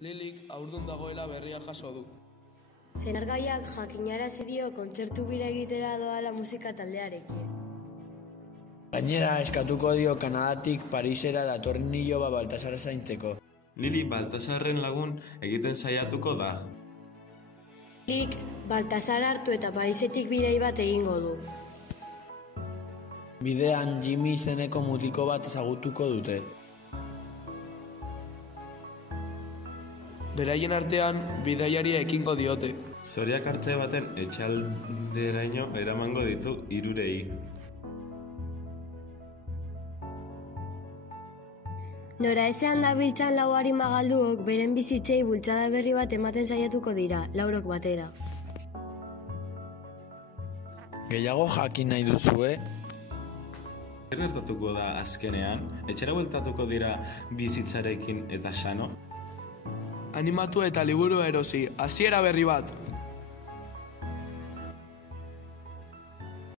Lilik haurdun dagoela berria jaso du. Senargaiak jakinarazi dio kontzertu bira egitera doala musika taldearekin. Gainera, eskatuko dio Kanadatik Parisera datorren iloba Baltasar zaintzeko. Lili Baltasarren lagun egiten saiatuko da. Lilik Baltasar hartu eta Parisetik bidei bat egingo du. Bidean Jimmy izeneko mutiko bat ezagutuko dute. Beraien artean, bidaiari ekingo diote. Zoriak arte baten etxalderaino eramango ditu hirurei. Nora ezean dabiltzan lau arima galduok beren bizitzei bultzada berri bat ematen saiatuko dira, laurok batera. Gehiago jakin nahi duzue? Zer gertatuko da azkenean? Etxera bueltatuko dira bizitzarekin eta sano? Animatu eta liburu erosi, hasiera berri bat!